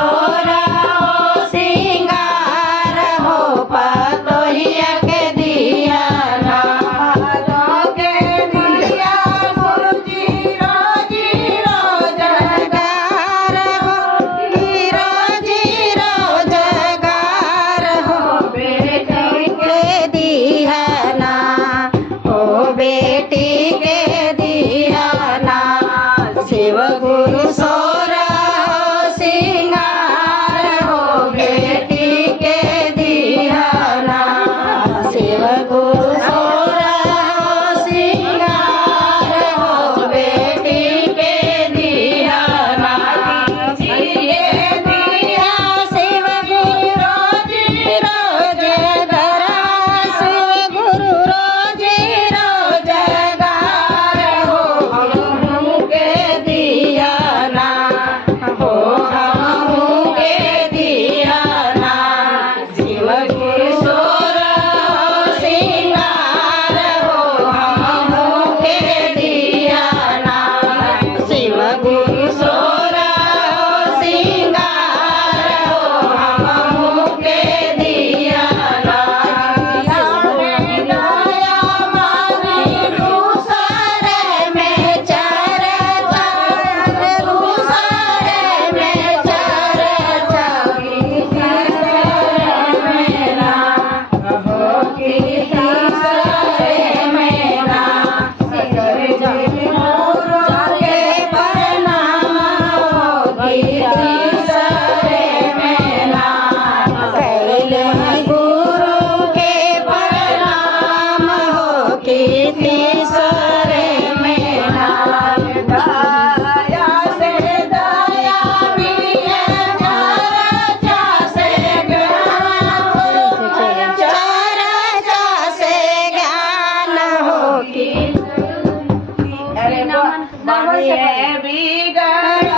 सोरा हो सिंगार हो पतोहिया के दिया ना के दिया सूजी रोजी रोजगार हो जीरो जगार हो बेटी के दिया ना हो बेटी के दिया ना शिव गुरु सोरा हो सिंगार हो बेटी के दिया ना शिव गुरु सोरा हो सिंगार हो बेटी के दिया ना दिया शिव गुरु रोजी रोजगार शिव गुरु रोजी रोजगार हो हमहू के दिया ना हो हमहू के दिया ना शिव गुरु सोरा हो सिंगार हो हमहू के दिया ना शिव गुरु सोरा हो सिंगार हो हमहू के दिया ना दया मानी दूसरे में चर दूसरे में चर मेरा हो कि तीसरे मेरा के प्रणाम हो कि तीसरे मेरा कैले गुरु के प्रणाम हो कि तीसरे मेरा दया से दया मिले चर्चा से ज्ञान हो चर्चा से ज्ञान हो कि अरे बिगड़